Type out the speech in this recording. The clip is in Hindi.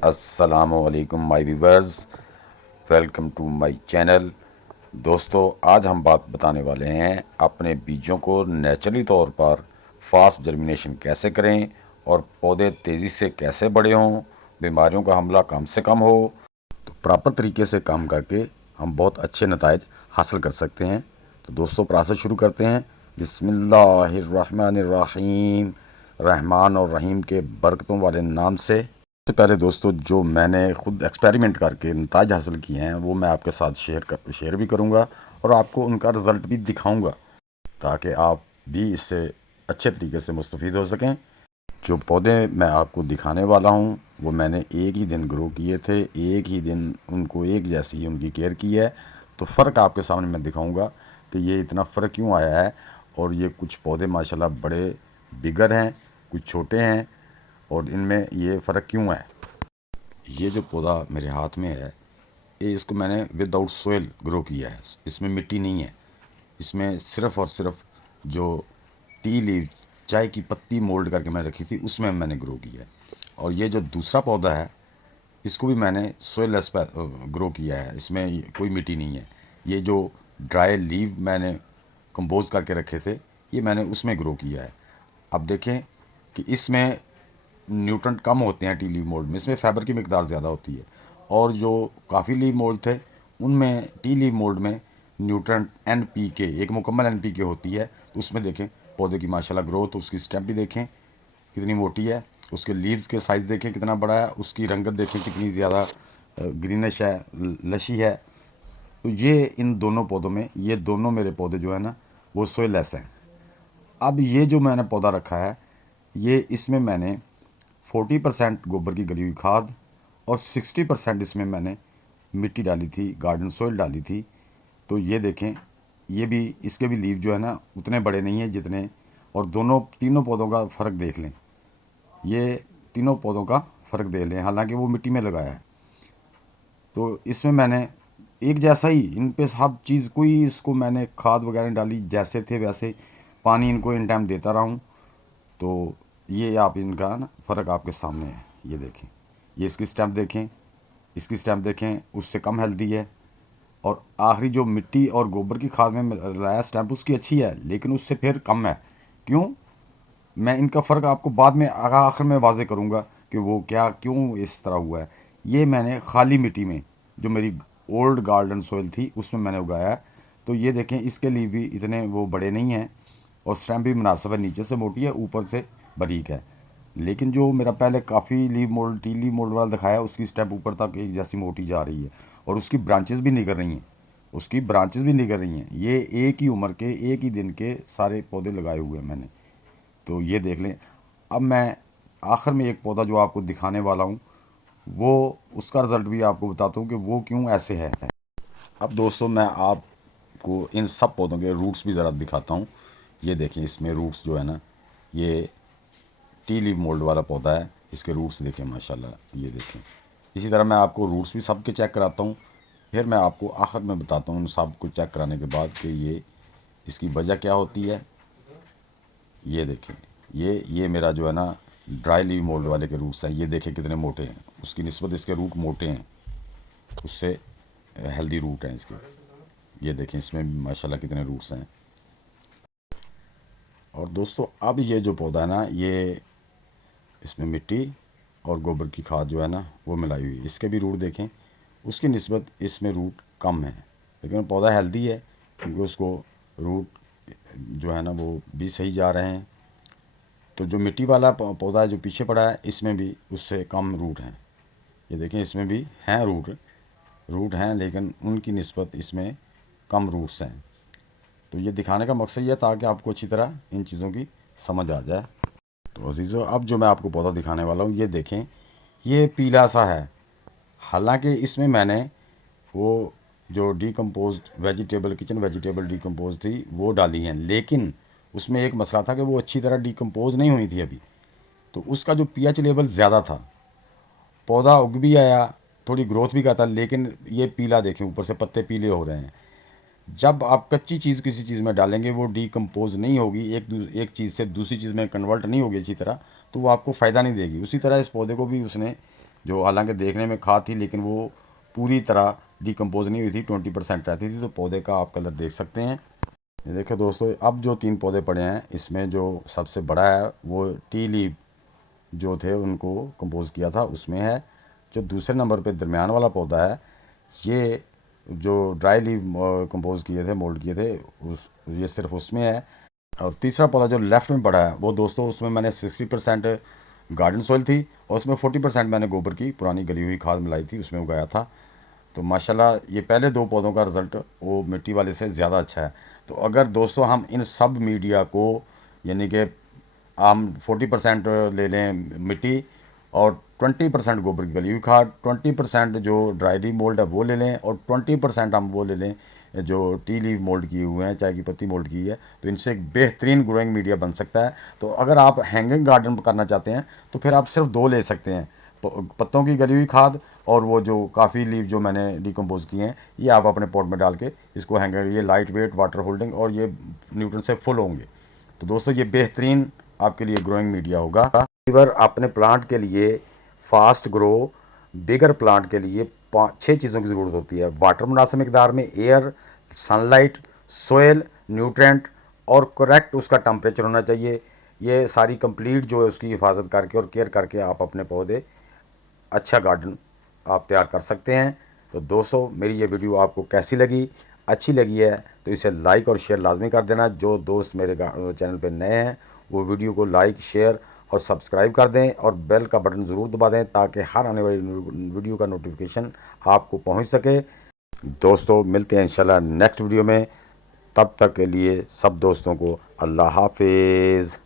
अस्सलामुअलैकुम my viewers, welcome to my channel. दोस्तों, आज हम बात बताने वाले हैं अपने बीजों को नेचुरली तौर पर फास्ट जर्मिनेशन कैसे करें और पौधे तेज़ी से कैसे बड़े हों, बीमारियों का हमला कम से कम हो। तो प्रॉपर तरीके से काम करके हम बहुत अच्छे नताइज हासिल कर सकते हैं। तो दोस्तों, प्रोसेस शुरू करते हैं। बिस्मिल्लाहिर्रहमानिर्रहीम, रहमान और रहीम के बरकतों वाले नाम से। सबसे पहले दोस्तों, जो मैंने खुद एक्सपेरिमेंट करके नताइज हासिल किए हैं वो मैं आपके साथ शेयर भी करूंगा और आपको उनका रिज़ल्ट भी दिखाऊंगा, ताकि आप भी इससे अच्छे तरीके से मुस्तफ़ीद हो सकें। जो पौधे मैं आपको दिखाने वाला हूँ वो मैंने एक ही दिन ग्रो किए थे, एक ही दिन उनको एक जैसी उनकी केयर की है। तो फ़र्क आपके सामने मैं दिखाऊंगा कि ये इतना फ़र्क क्यों आया है। और ये कुछ पौधे माशाल्लाह बड़े बिगर हैं, कुछ छोटे हैं, और इनमें ये फ़र्क क्यों है। ये जो पौधा मेरे हाथ में है, ये इसको मैंने विदाउट सोयल ग्रो किया है। इसमें मिट्टी नहीं है, इसमें सिर्फ़ और सिर्फ जो टी लीव, चाय की पत्ती मोल्ड करके मैंने रखी थी, उसमें मैंने ग्रो किया है। और ये जो दूसरा पौधा है, इसको भी मैंने सोयल लेस ग्रो किया है, इसमें कोई मिट्टी नहीं है। ये जो ड्राई लीव मैंने कंपोज करके रखे थे, ये मैंने उसमें ग्रो किया है। अब देखें कि इसमें न्यूट्रंट कम होते हैं टी लीव मोल्ड में, इसमें फाइबर की मिकदार ज़्यादा होती है। और जो काफ़ी लीव मोल्ड थे, उनमें टी लीव मोल्ड में न्यूट्रंट एन पी के, एक मुकम्मल एन पी के होती है। तो उसमें देखें पौधे की माशाल्लाह ग्रोथ, उसकी स्टेप भी देखें कितनी मोटी है, उसके लीव्स के साइज़ देखें कितना बड़ा है, उसकी रंगत देखें कितनी ज़्यादा ग्रीनिश है, लशी है। तो ये इन दोनों पौधों में, ये दोनों मेरे पौधे जो है ना, वो सोयलेस हैं। अब ये जो मैंने पौधा रखा है, ये इसमें मैंने 40% गोबर की गली हुई खाद और 60% इसमें मैंने मिट्टी डाली थी, गार्डन सोइल डाली थी। तो ये देखें, ये भी, इसके भी लीव जो है ना उतने बड़े नहीं हैं जितने, और दोनों तीनों पौधों का फ़र्क देख लें, ये तीनों पौधों का फ़र्क देख लें, हालांकि वो मिट्टी में लगाया है। तो इसमें मैंने एक जैसा ही इन पे सब चीज़, कोई इसको मैंने खाद वगैरह नहीं डाली, जैसे थे वैसे पानी इनको इन टाइम देता रहा हूँ। तो ये आप इनका ना फ़र्क आपके सामने है, ये देखें, ये इसकी स्टैम्प देखें, इसकी स्टैम्प देखें, उससे कम हेल्दी है। और आखिरी जो मिट्टी और गोबर की खाद में लाया स्टैम्प, उसकी अच्छी है लेकिन उससे फिर कम है। क्यों? मैं इनका फ़र्क आपको बाद में आखिर में वाजे करूँगा कि वो क्या क्यों इस तरह हुआ है। ये मैंने खाली मिट्टी में, जो मेरी ओल्ड गार्डन सोइल थी, उसमें मैंने उगाया है। तो ये देखें, इसके लिए भी इतने वो बड़े नहीं हैं, और स्टैम्प भी मुनासिब है, नीचे से मोटी है, ऊपर से बारीक है। लेकिन जो मेरा पहले काफ़ी leave mould, T leave mould वाला दिखाया, उसकी स्टेप ऊपर तक एक जैसी मोटी जा रही है, और उसकी ब्रांचेस भी निकल रही हैं, उसकी ब्रांचेस भी निकल रही हैं। ये एक ही उम्र के, एक ही दिन के सारे पौधे लगाए हुए हैं मैंने। तो ये देख लें। अब मैं आखिर में एक पौधा जो आपको दिखाने वाला हूँ, वो उसका रिज़ल्ट भी आपको बताता हूँ कि वो क्यों ऐसे है। अब दोस्तों, मैं आपको इन सब पौधों के रूट्स भी ज़रा दिखाता हूँ। ये देखें, इसमें रूट्स जो है ना, ये टी लीव मोल्ड वाला पौधा है, इसके रूट्स देखें माशाल्लाह, ये देखें। इसी तरह मैं आपको रूट्स भी सब के चेक कराता हूँ, फिर मैं आपको आखिर में बताता हूँ उन सब को चेक कराने के बाद कि ये इसकी वजह क्या होती है। ये देखें, ये मेरा जो है ना ड्राई लीव मोल्ड वाले के रूट्स हैं, ये देखें कितने मोटे हैं, उसकी निस्बत इसके रूट मोटे हैं, उससे हेल्दी रूट हैं इसके। ये देखें, इसमें भी माशाल्लाह कितने रूट्स हैं। और दोस्तों, अब ये जो पौधा है ना, ये इसमें मिट्टी और गोबर की खाद जो है ना वो मिलाई हुई है, इसके भी रूट देखें, उसकी निस्बत इसमें रूट कम है, लेकिन पौधा हेल्दी है क्योंकि उसको रूट जो है ना वो भी सही जा रहे हैं। तो जो मिट्टी वाला पौधा है जो पीछे पड़ा है, इसमें भी उससे कम रूट हैं। ये देखें, इसमें भी हैं रूट, रूट हैं, लेकिन उनकी निस्बत इसमें कम रूट्स हैं। तो ये दिखाने का मकसद ये था कि आपको अच्छी तरह इन चीज़ों की समझ आ जाए। तो अजीज़ों, अब जो मैं आपको पौधा दिखाने वाला हूँ, ये देखें, ये पीला सा है। हालांकि इसमें मैंने वो जो decomposed vegetable, kitchen vegetable decompose थी वो डाली हैं, लेकिन उसमें एक मसला था कि वो अच्छी तरह डीकम्पोज नहीं हुई थी अभी। तो उसका जो पीएच लेवल ज़्यादा था, पौधा उग भी आया, थोड़ी ग्रोथ भी करता, लेकिन ये पीला देखें, ऊपर से पत्ते पीले हो रहे हैं। जब आप कच्ची चीज़ किसी चीज़ में डालेंगे, वो डीकम्पोज नहीं होगी, एक चीज़ से दूसरी चीज़ में कन्वर्ट नहीं होगी अच्छी तरह, तो वो आपको फ़ायदा नहीं देगी। उसी तरह इस पौधे को भी उसने जो हालांकि देखने में खाद थी लेकिन वो पूरी तरह डिकम्पोज नहीं हुई थी, 20% रहती थी। तो पौधे का आप कलर देख सकते हैं। ये देखो दोस्तों, अब जो 3 पौधे पड़े हैं इसमें जो सबसे बड़ा है वो टी लीव जो थे उनको कंपोज किया था उसमें है। जो दूसरे नंबर पे दरमियान वाला पौधा है ये जो ड्राई लीव कंपोज किए थे, मोल्ड किए थे, उस ये सिर्फ उसमें है। और तीसरा पौधा जो लेफ़्ट में पड़ा है वो दोस्तों उसमें मैंने 60% गार्डन सॉइल थी और उसमें 40% मैंने गोबर की पुरानी गली हुई खाद मिलाई थी, उसमें उगाया था। तो माशाल्लाह ये पहले 2 पौधों का रिज़ल्ट वो मिट्टी वाले से ज़्यादा अच्छा है। तो अगर दोस्तों हम इन सब मीडिया को यानी कि हम 40% ले लें मिट्टी और 20% गोबर की गली हुई खाद, 20% जो ड्राई लीव मोल्ड है वो ले लें और 20% हम वो ले लें जो टी लीव मोल्ड किए हुए हैं, चाय की पत्ती मोल्ड की है, तो इनसे एक बेहतरीन ग्रोइंग मीडिया बन सकता है। तो अगर आप हैंगिंग गार्डन करना चाहते हैं तो फिर आप सिर्फ 2 ले सकते हैं, पत्तों की गली हुई खाद और वो जो काफ़ी लीव जो मैंने डिकम्पोज किए हैं, ये आप अपने पॉट में डाल के इसको हैंगर, ये लाइट वेट, वाटर होल्डिंग और ये न्यूट्रन से फुल होंगे। तो दोस्तों ये बेहतरीन आपके लिए ग्रोइंग मीडिया होगा। फीवर अपने प्लांट के लिए फास्ट ग्रो, बिगर प्लांट के लिए 6 चीज़ों की ज़रूरत होती है। वाटर मुनासिब मकदार में, एयर, सनलाइट, सोयल, न्यूट्रेंट और करेक्ट उसका टेम्परेचर होना चाहिए। ये सारी कंप्लीट जो है उसकी हिफाजत करके और केयर करके आप अपने पौधे अच्छा गार्डन आप तैयार कर सकते हैं। तो दोस्तों मेरी ये वीडियो आपको कैसी लगी? अच्छी लगी है तो इसे लाइक और शेयर लाजमी कर देना। जो दोस्त मेरे चैनल पे नए हैं वो वीडियो को लाइक, शेयर और सब्सक्राइब कर दें और बेल का बटन ज़रूर दबा दें ताकि हर आने वाली वीडियो का नोटिफिकेशन आपको पहुंच सके। दोस्तों मिलते हैं इंशाल्लाह नेक्स्ट वीडियो में। तब तक के लिए सब दोस्तों को अल्लाह हाफिज़।